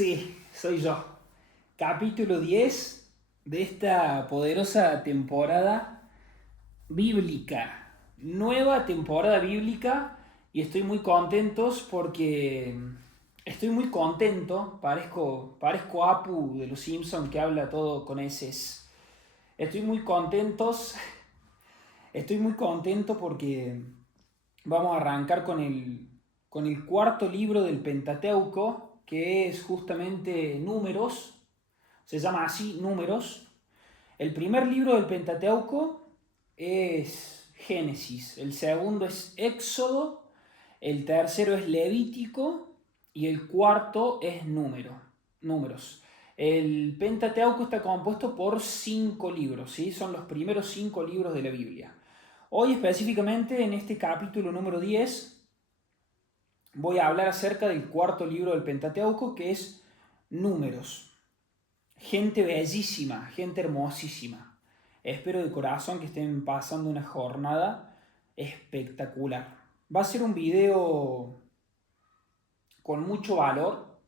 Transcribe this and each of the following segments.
Sí, soy yo. Capítulo 10 de esta poderosa temporada bíblica. Nueva temporada bíblica y estoy muy contentos porque estoy muy contento. Parezco Apu de los Simpsons que habla todo con eses. Estoy muy contentos. Estoy muy contento porque vamos a arrancar con el cuarto libro del Pentateuco, que es justamente Números. Se llama así, Números. El primer libro del Pentateuco es Génesis, el segundo es Éxodo, el tercero es Levítico y el cuarto es Números. El Pentateuco está compuesto por 5 libros, ¿sí? Son los primeros 5 libros de la Biblia. Hoy específicamente en este capítulo número 10 voy a hablar acerca del cuarto libro del Pentateuco, que es Números. Gente bellísima, gente hermosísima. Espero de corazón que estén pasando una jornada espectacular. Va a ser un video con mucho valor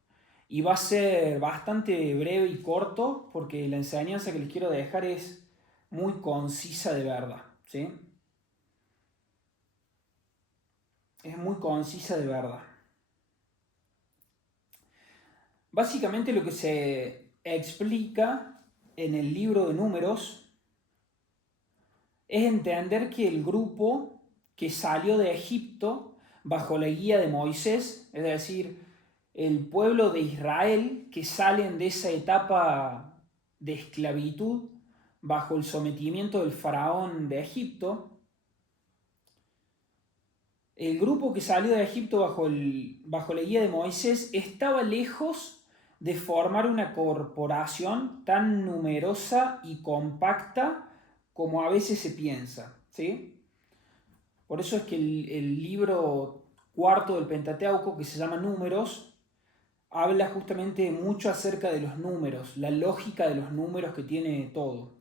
y va a ser bastante breve y corto porque la enseñanza que les quiero dejar es muy concisa de verdad, ¿sí? Es muy concisa de verdad. Básicamente lo que se explica en el libro de Números es entender que el grupo que salió de Egipto bajo la guía de Moisés, es decir, el pueblo de Israel que salen de esa etapa de esclavitud bajo el sometimiento del faraón de Egipto, el grupo que salió de Egipto bajo la guía de Moisés estaba lejos de formar una corporación tan numerosa y compacta como a veces se piensa, ¿sí? Por eso es que el libro cuarto del Pentateuco, que se llama Números, habla justamente mucho acerca de los números, la lógica de los números que tiene todo.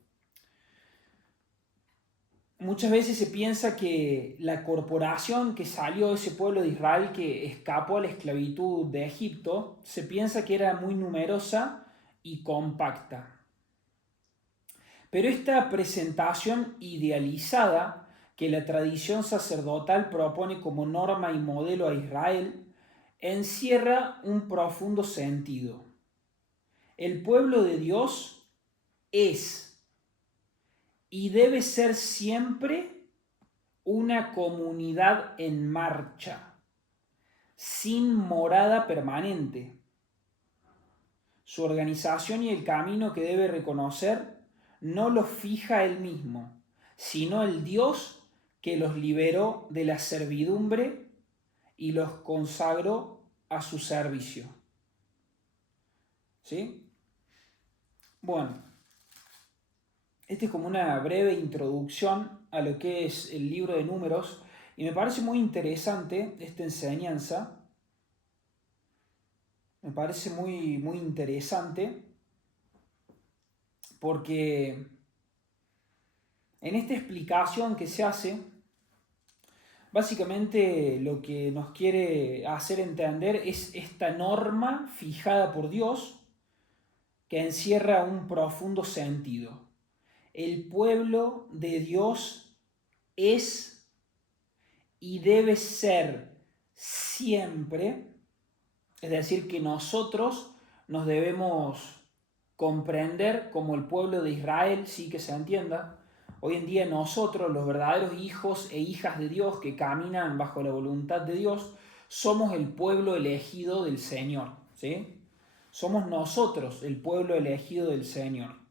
Muchas veces se piensa que la corporación que salió de ese pueblo de Israel que escapó a la esclavitud de Egipto, se piensa que era muy numerosa y compacta. Pero esta presentación idealizada que la tradición sacerdotal propone como norma y modelo a Israel encierra un profundo sentido. El pueblo de Dios es y debe ser siempre una comunidad en marcha, sin morada permanente. Su organización y el camino que debe reconocer no lo fija él mismo, sino el Dios que los liberó de la servidumbre y los consagró a su servicio. ¿Sí? Bueno, esta es como una breve introducción a lo que es el libro de Números y me parece muy interesante esta enseñanza. Me parece muy, muy interesante porque en esta explicación que se hace, básicamente lo que nos quiere hacer entender es esta norma fijada por Dios que encierra un profundo sentido. El pueblo de Dios es y debe ser siempre, es decir, que nosotros nos debemos comprender como el pueblo de Israel, sí que se entienda. Hoy en día nosotros, los verdaderos hijos e hijas de Dios que caminan bajo la voluntad de Dios, somos el pueblo elegido del Señor, ¿sí? Somos nosotros el pueblo elegido del Señor.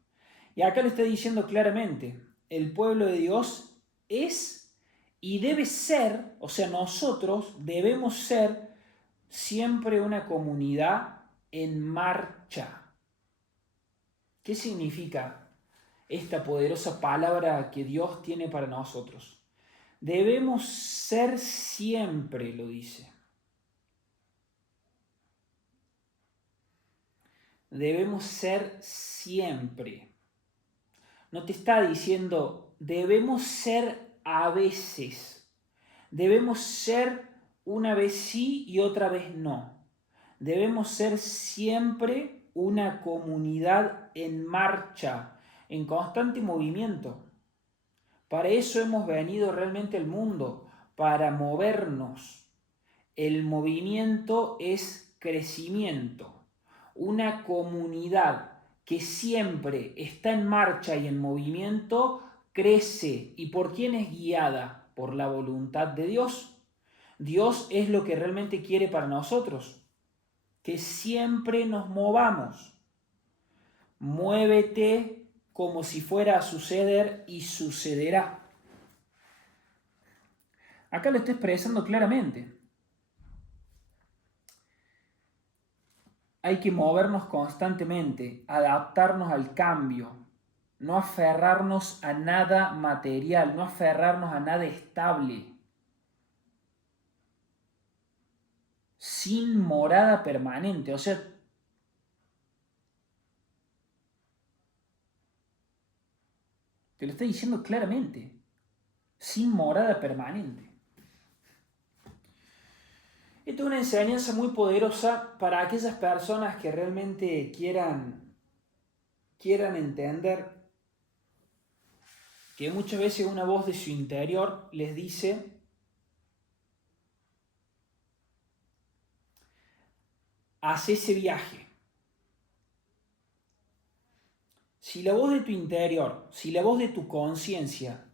Y acá le está diciendo claramente, el pueblo de Dios es y debe ser, o sea, nosotros debemos ser siempre una comunidad en marcha. ¿Qué significa esta poderosa palabra que Dios tiene para nosotros? Debemos ser siempre, lo dice. Debemos ser siempre. No te está diciendo debemos ser a veces. Debemos ser una vez sí y otra vez no. debemos ser siempre una comunidad en marcha, en constante movimiento. Para eso hemos venido realmente al mundo, para movernos. El movimiento es crecimiento. Una comunidad que siempre está en marcha y en movimiento crece. ¿Y por quién es guiada? Por la voluntad de Dios. Dios es lo que realmente quiere para nosotros, que siempre nos movamos. Muévete como si fuera a suceder y sucederá. Acá lo está expresando claramente. Hay que movernos constantemente, adaptarnos al cambio, no aferrarnos a nada material, no aferrarnos a nada estable. Sin morada permanente, o sea, te lo estoy diciendo claramente, sin morada permanente. Esta es una enseñanza muy poderosa para aquellas personas que realmente quieran entender que muchas veces una voz de su interior les dice: haz ese viaje. Si la voz de tu interior, si la voz de tu conciencia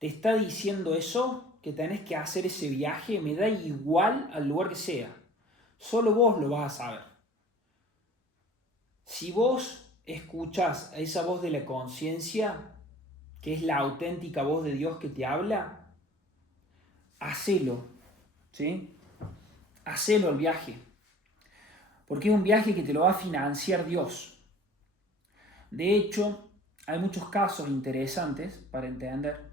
te está diciendo eso, que tenés que hacer ese viaje, me da igual al lugar que sea. Solo vos lo vas a saber. Si vos escuchás a esa voz de la conciencia, que es la auténtica voz de Dios que te habla, hacelo, ¿sí? Hacelo el viaje. Porque es un viaje que te lo va a financiar Dios. De hecho, hay muchos casos interesantes para entender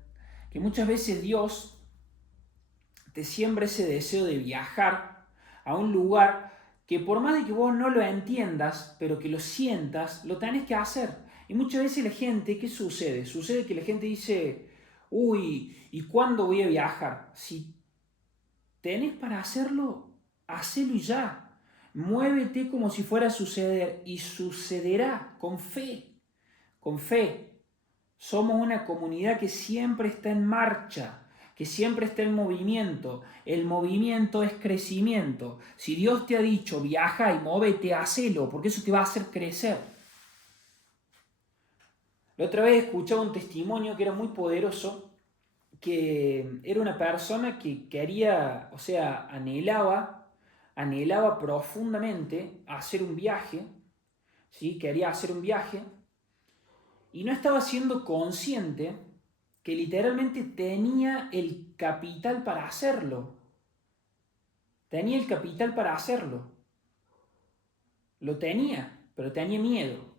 que muchas veces Dios te siembra ese deseo de viajar a un lugar que por más de que vos no lo entiendas, pero que lo sientas, lo tenés que hacer. Y muchas veces la gente, ¿qué sucede? Sucede que la gente dice: uy, ¿y cuándo voy a viajar? Si tenés para hacerlo, hacelo y ya. Muévete como si fuera a suceder y sucederá con fe. Con fe. Somos una comunidad que siempre está en marcha, que siempre está en movimiento. El movimiento es crecimiento. Si Dios te ha dicho viaja y móvete, hacelo, porque eso te va a hacer crecer. La otra vez escuchaba un testimonio que era muy poderoso, que era una persona que quería, o sea, anhelaba profundamente hacer un viaje, ¿sí? Quería hacer un viaje y no estaba siendo consciente que literalmente tenía el capital para hacerlo. Tenía el capital para hacerlo. Lo tenía, pero tenía miedo.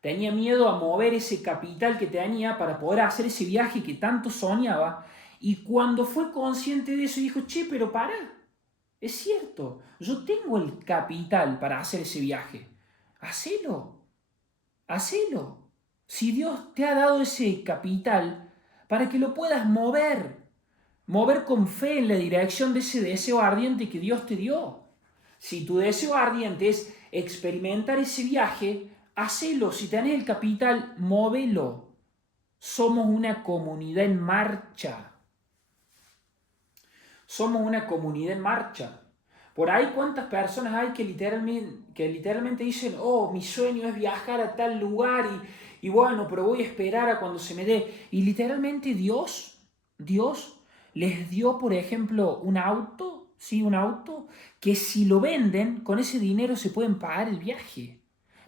Tenía miedo a mover ese capital que tenía para poder hacer ese viaje que tanto soñaba. Y cuando fue consciente de eso, dijo: che, pero para, es cierto, yo tengo el capital para hacer ese viaje. Hacelo, hacelo. Si Dios te ha dado ese capital para que lo puedas mover con fe en la dirección de ese deseo ardiente que Dios te dio. Si tu deseo ardiente es experimentar ese viaje, hacelo. Si tenés el capital, móvelo. Somos una comunidad en marcha. Somos una comunidad en marcha. Por ahí, ¿cuántas personas hay que literalmente dicen: oh, mi sueño es viajar a tal lugar y bueno, pero voy a esperar a cuando se me dé? Y literalmente Dios les dio, por ejemplo, un auto, ¿sí? Un auto que si lo venden, con ese dinero se pueden pagar el viaje.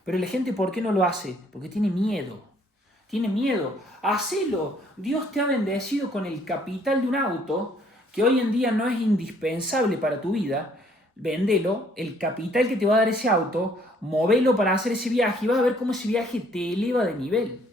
Pero la gente, ¿por qué no lo hace? Porque tiene miedo. Tiene miedo. Hacelo. Dios te ha bendecido con el capital de un auto que hoy en día no es indispensable para tu vida. Véndelo, el capital que te va a dar ese auto, móvelo para hacer ese viaje y vas a ver cómo ese viaje te eleva de nivel.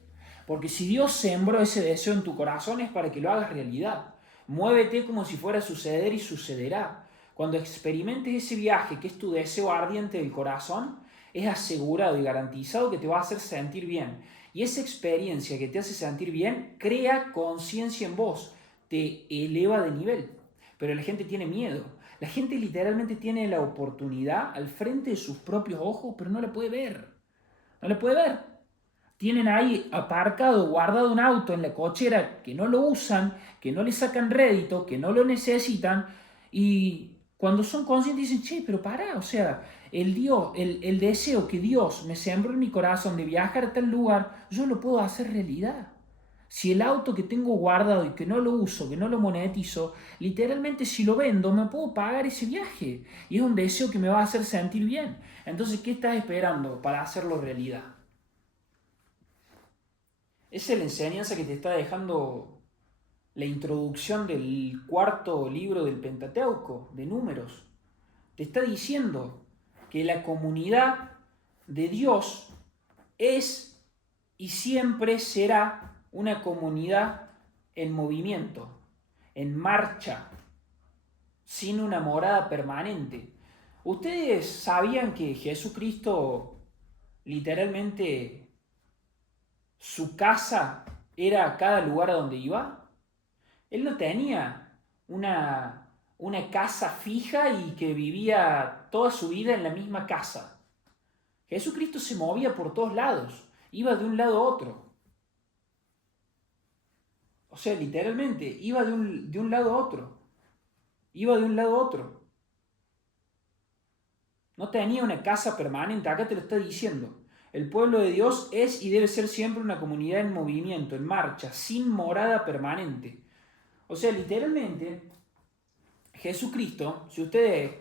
Porque si Dios sembró ese deseo en tu corazón es para que lo hagas realidad. Muévete como si fuera a suceder y sucederá. Cuando experimentes ese viaje, que es tu deseo ardiente del corazón, es asegurado y garantizado que te va a hacer sentir bien. Y esa experiencia que te hace sentir bien crea conciencia en vos, te eleva de nivel. Pero la gente tiene miedo. La gente literalmente tiene la oportunidad al frente de sus propios ojos, pero no la puede ver. No la puede ver. Tienen ahí aparcado, guardado un auto en la cochera que no lo usan, que no le sacan rédito, que no lo necesitan, y cuando son conscientes dicen, che, pero pará, o sea, el deseo que Dios me sembró en mi corazón de viajar a tal lugar, yo lo puedo hacer realidad. Si el auto que tengo guardado y que no lo uso, que no lo monetizo, literalmente si lo vendo me puedo pagar ese viaje. Y es un deseo que me va a hacer sentir bien. Entonces, ¿qué estás esperando para hacerlo realidad? Esa es la enseñanza que te está dejando la introducción del cuarto libro del Pentateuco, de Números. Te está diciendo que la comunidad de Dios es y siempre será una comunidad en movimiento, en marcha, sin una morada permanente. ¿Ustedes sabían que Jesucristo literalmente su casa era cada lugar a donde iba? Él no tenía una casa fija y que vivía toda su vida en la misma casa. Jesucristo se movía por todos lados, iba de un lado a otro. O sea, literalmente, iba de un lado a otro. Iba de un lado a otro. No tenía una casa permanente, acá te lo está diciendo. El pueblo de Dios es y debe ser siempre una comunidad en movimiento, en marcha, sin morada permanente. O sea, literalmente, Jesucristo, si ustedes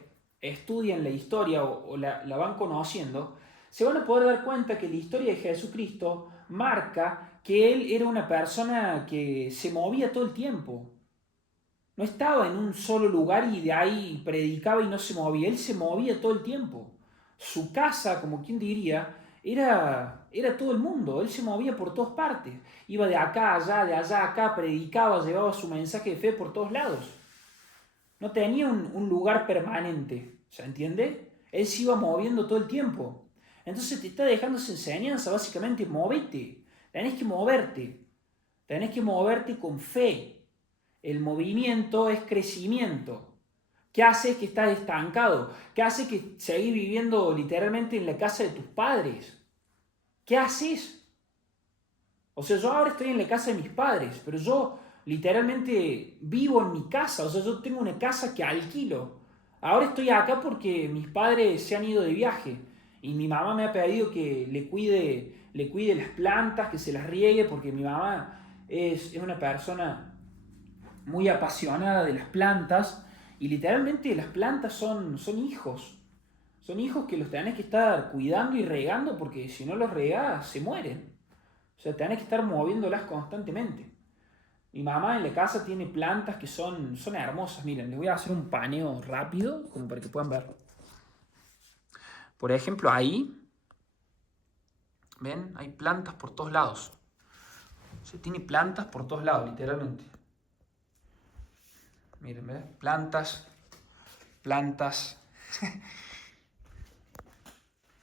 estudian la historia o la van conociendo, se van a poder dar cuenta que la historia de Jesucristo marca que él era una persona que se movía todo el tiempo. No estaba en un solo lugar y de ahí predicaba y no se movía. Él se movía todo el tiempo. Su casa, como quien diría, era todo el mundo. Él se movía por todas partes. Iba de allá a acá, predicaba, llevaba su mensaje de fe por todos lados. No tenía un lugar permanente, ¿se entiende? Él se iba moviendo todo el tiempo. Entonces te está dejando esa enseñanza, básicamente, movete. Tenés que moverte con fe. El movimiento es crecimiento. ¿Qué hace que estás estancado? ¿Qué hace que seguís viviendo literalmente en la casa de tus padres? ¿Qué haces? O sea, yo ahora estoy en la casa de mis padres, pero yo literalmente vivo en mi casa. O sea, yo tengo una casa que alquilo. Ahora estoy acá porque mis padres se han ido de viaje y mi mamá me ha pedido que le cuide las plantas, que se las riegue, porque mi mamá es una persona muy apasionada de las plantas y literalmente las plantas son hijos. Son hijos que los tenés que estar cuidando y regando porque si no los regás se mueren. O sea, tenés que estar moviéndolas constantemente. Mi mamá en la casa tiene plantas que son hermosas. Miren, les voy a hacer un paneo rápido como para que puedan ver. Por ejemplo, ahí, ¿ven? Hay plantas por todos lados. O sea, tiene plantas por todos lados, literalmente. Miren, ¿ves? Plantas, plantas.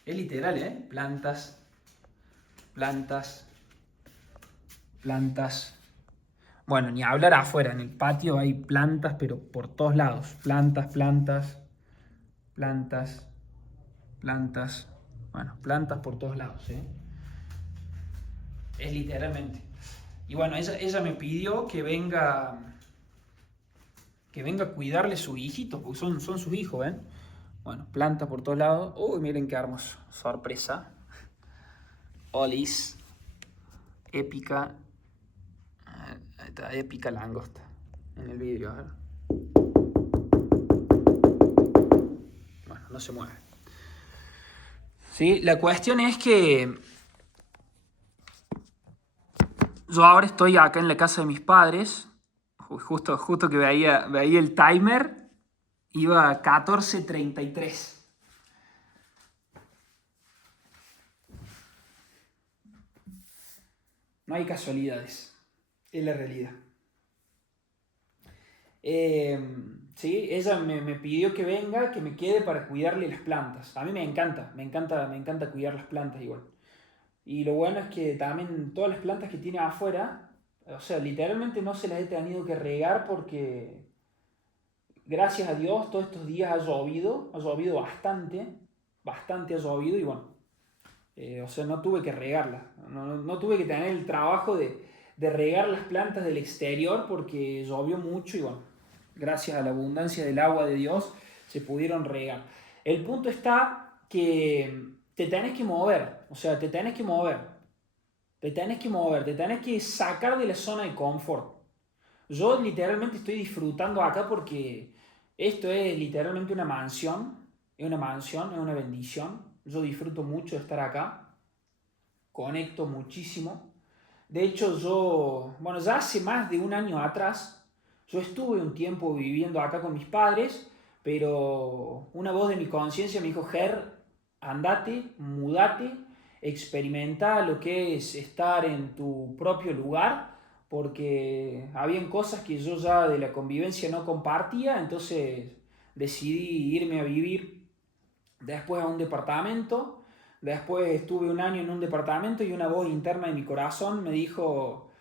Es literal, ¿eh? Plantas, plantas, plantas. Bueno, ni hablar afuera, en el patio hay plantas, pero por todos lados. Plantas, plantas, plantas, plantas. Bueno, plantas por todos lados, ¿eh? Es literalmente. Y bueno, ella me pidió que venga a cuidarle sus hijitos, porque son sus hijos, ¿ven? Bueno, plantas por todos lados. Uy, miren qué hermoso. Sorpresa. Olis. Épica. Ahí está, épica langosta. En el vidrio, a ver. Bueno, no se mueve. Sí, la cuestión es que yo ahora estoy acá en la casa de mis padres. Justo que veía el timer. Iba a 14:33. No hay casualidades. Es la realidad. Sí, ella me pidió que venga, que me quede para cuidarle las plantas. A mí me encanta cuidar las plantas igual. Y lo bueno es que también todas las plantas que tiene afuera, o sea, literalmente no se las he tenido que regar porque gracias a Dios, todos estos días ha llovido bastante ha llovido y bueno, o sea, no tuve que regarla, no tuve que tener el trabajo de regar las plantas del exterior porque llovió mucho y bueno, gracias a la abundancia del agua de Dios se pudieron regar. El punto está que te tenés que mover, o sea, te tenés que mover, te tenés que sacar de la zona de confort. Yo literalmente estoy disfrutando acá porque esto es literalmente una mansión, es una bendición. Yo disfruto mucho de estar acá, conecto muchísimo. De hecho, bueno, ya hace más de un año atrás, yo estuve un tiempo viviendo acá con mis padres, pero una voz de mi conciencia me dijo, Ger, andate, mudate, experimenta lo que es estar en tu propio lugar, porque habían cosas que yo ya de la convivencia no compartía, entonces decidí irme a vivir después a un departamento. Después estuve un año en un departamento y una voz interna de mi corazón me dijo,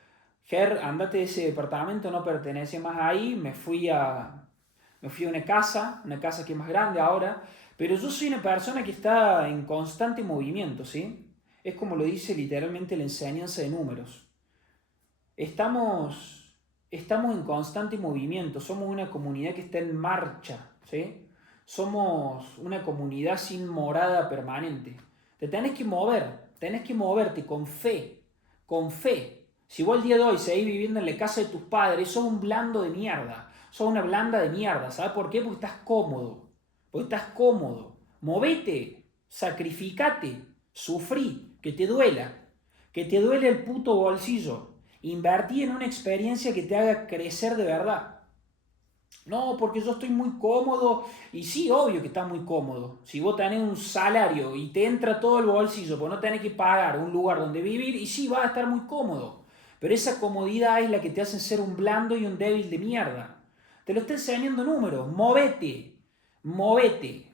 Ger, andate de ese departamento, no pertenece más ahí. Me fui a una casa que es más grande ahora, pero yo soy una persona que está en constante movimiento, ¿sí? Es como lo dice literalmente la enseñanza de números. Estamos en constante movimiento, somos una comunidad que está en marcha, ¿sí? Somos una comunidad sin morada permanente. Te tenés que moverte con fe, con fe. Si vos el día de hoy seguís viviendo en la casa de tus padres, sos un blando de mierda, sos una blanda de mierda, ¿sabes por qué? Porque estás cómodo, movete, sacrificate, sufrí, que te duele el puto bolsillo. Invertí en una experiencia que te haga crecer de verdad. No, porque yo estoy muy cómodo. Y sí, obvio que estás muy cómodo. Si vos tenés un salario y te entra todo el bolsillo, pues no tenés que pagar un lugar donde vivir, y sí, vas a estar muy cómodo. Pero esa comodidad es la que te hace ser un blando y un débil de mierda. Te lo está enseñando números. Movete, movete,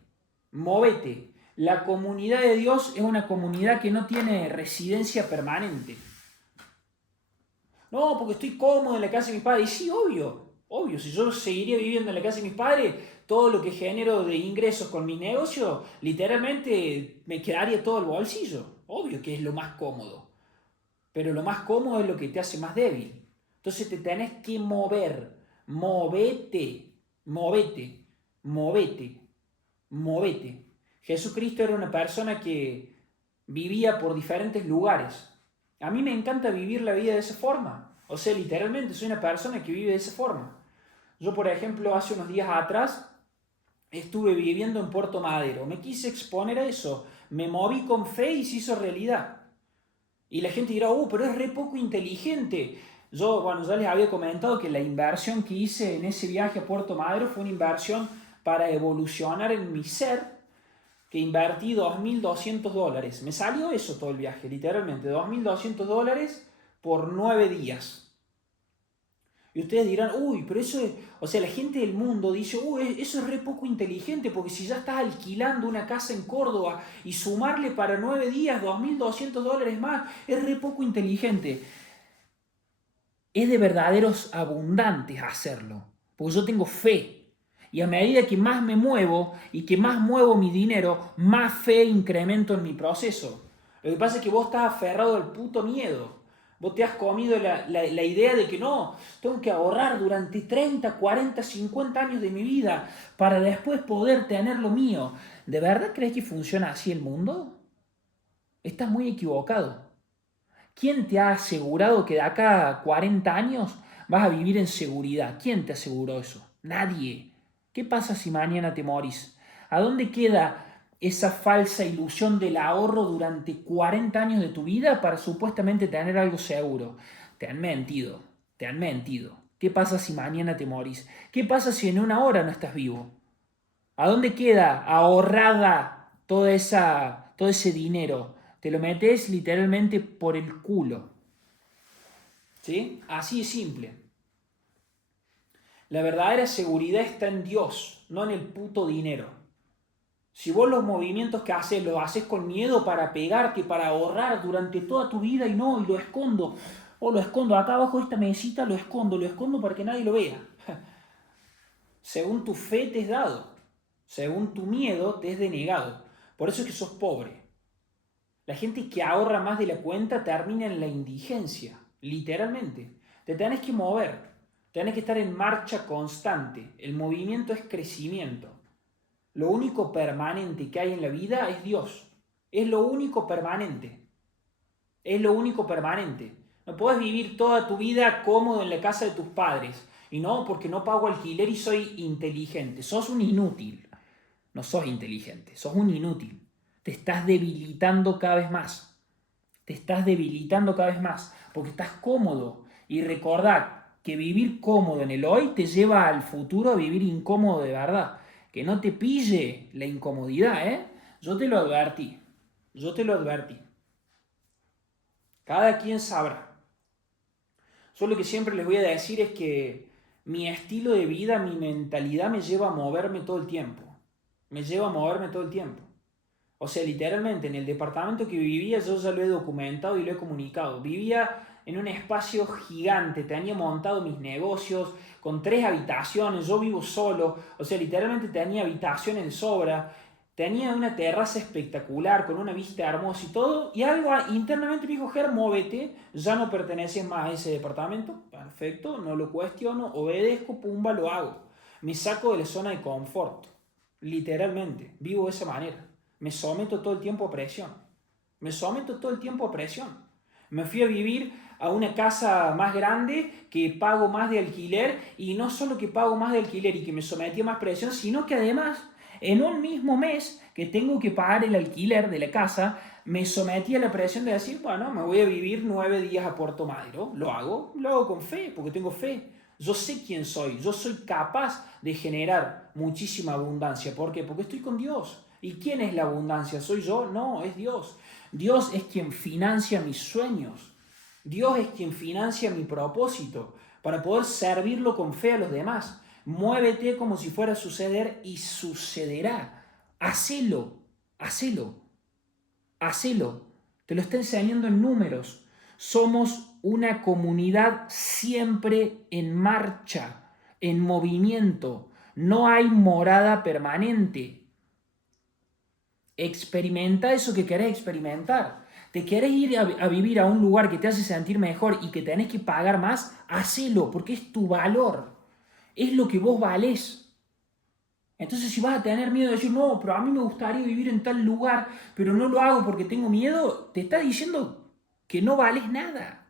movete. La comunidad de Dios es una comunidad que no tiene residencia permanente. No, porque estoy cómodo en la casa de mis padres. Y sí, obvio. Si yo seguiría viviendo en la casa de mis padres, todo lo que genero de ingresos con mi negocio, literalmente me quedaría todo el bolsillo. Obvio que es lo más cómodo. Pero lo más cómodo es lo que te hace más débil. Entonces te tenés que mover. Movete, movete, movete, movete. Jesucristo era una persona que vivía por diferentes lugares. A mí me encanta vivir la vida de esa forma. O sea, literalmente soy una persona que vive de esa forma. Yo, por ejemplo, hace unos días atrás estuve viviendo en Puerto Madero. Me quise exponer a eso. Me moví con fe y se hizo realidad. Y la gente dirá, pero es re poco inteligente. Yo, bueno, ya les había comentado que la inversión que hice en ese viaje a Puerto Madero fue una inversión para evolucionar en mi ser, que invertí $2.200. Me salió eso todo el viaje, literalmente, $2.200 por 9 días. Y ustedes dirán, pero eso es, o sea, la gente del mundo dice, eso es re poco inteligente, porque si ya estás alquilando una casa en Córdoba y sumarle para 9 días $2.200 más, es re poco inteligente. Es de verdaderos abundantes hacerlo, porque yo tengo fe. Y a medida que más me muevo y que más muevo mi dinero, más fe incremento en mi proceso. Lo que pasa es que vos estás aferrado al puto miedo. Vos te has comido la idea de que no, tengo que ahorrar durante 30, 40, 50 años de mi vida para después poder tener lo mío. ¿De verdad crees que funciona así el mundo? Estás muy equivocado. ¿Quién te ha asegurado que de acá a 40 años vas a vivir en seguridad? ¿Quién te aseguró eso? Nadie. ¿Qué pasa si mañana te morís? ¿A dónde queda esa falsa ilusión del ahorro durante 40 años de tu vida para supuestamente tener algo seguro? Te han mentido, te han mentido. ¿Qué pasa si mañana te morís? ¿Qué pasa si en una hora no estás vivo? ¿A dónde queda ahorrada todo ese dinero? Te lo metes literalmente por el culo. ¿Sí? Así es simple. La verdadera seguridad está en Dios, no en el puto dinero. Si vos los movimientos que haces los haces con miedo para pegarte, para ahorrar durante toda tu vida y lo escondo. Lo escondo acá abajo de esta mesita, lo escondo para que nadie lo vea. Según tu fe te es dado. Según tu miedo te es denegado. Por eso es que sos pobre. La gente que ahorra más de la cuenta termina en la indigencia, literalmente. Te tenés que mover, tenés que estar en marcha constante. El movimiento es crecimiento. Lo único permanente que hay en la vida es Dios. Es lo único permanente. Es lo único permanente. No puedes vivir toda tu vida cómodo en la casa de tus padres. Y no, porque no pago alquiler y soy inteligente. Sos un inútil. No sos inteligente, sos un inútil. Te estás debilitando cada vez más. Te estás debilitando cada vez más porque estás cómodo. Y recordad que vivir cómodo en el hoy te lleva al futuro a vivir incómodo de verdad. Que no te pille la incomodidad, ¿eh? Yo te lo advertí. Yo te lo advertí. Cada quien sabrá. Yo lo que siempre les voy a decir es que mi estilo de vida, mi mentalidad me lleva a moverme todo el tiempo. Me lleva a moverme todo el tiempo. O sea, literalmente, en el departamento que vivía yo ya lo he documentado y lo he comunicado. Vivía en un espacio gigante, tenía montado mis negocios con 3 habitaciones, yo vivo solo, o sea, literalmente tenía habitaciones de sobra, tenía una terraza espectacular con una vista hermosa y todo, y algo internamente me dijo, Ger, móvete, ya no perteneces más a ese departamento, perfecto, no lo cuestiono, obedezco, pumba, lo hago. Me saco de la zona de confort, literalmente, vivo de esa manera. Me someto todo el tiempo a presión. Me someto todo el tiempo a presión. Me fui a vivir a una casa más grande que pago más de alquiler y no solo que pago más de alquiler y que me sometí a más presión, sino que además en un mismo mes que tengo que pagar el alquiler de la casa, me sometí a la presión de decir, bueno, me voy a vivir 9 días a Puerto Madero. Lo hago con fe, porque tengo fe. Yo sé quién soy, yo soy capaz de generar muchísima abundancia. ¿Por qué? Porque estoy con Dios. ¿Y quién es la abundancia? ¿Soy yo? No, es Dios. Dios es quien financia mis sueños. Dios es quien financia mi propósito para poder servirlo con fe a los demás. Muévete como si fuera a suceder y sucederá. Hacelo, hacelo, hacelo. Te lo está enseñando en números. Somos una comunidad siempre en marcha, en movimiento. No hay morada permanente. Experimenta eso que querés experimentar. ¿Te querés ir a vivir a un lugar que te hace sentir mejor y que tenés que pagar más? Hacelo, porque es tu valor. Es lo que vos valés. Entonces, si vas a tener miedo de decir, no, pero a mí me gustaría vivir en tal lugar, pero no lo hago porque tengo miedo, te está diciendo que no vales nada.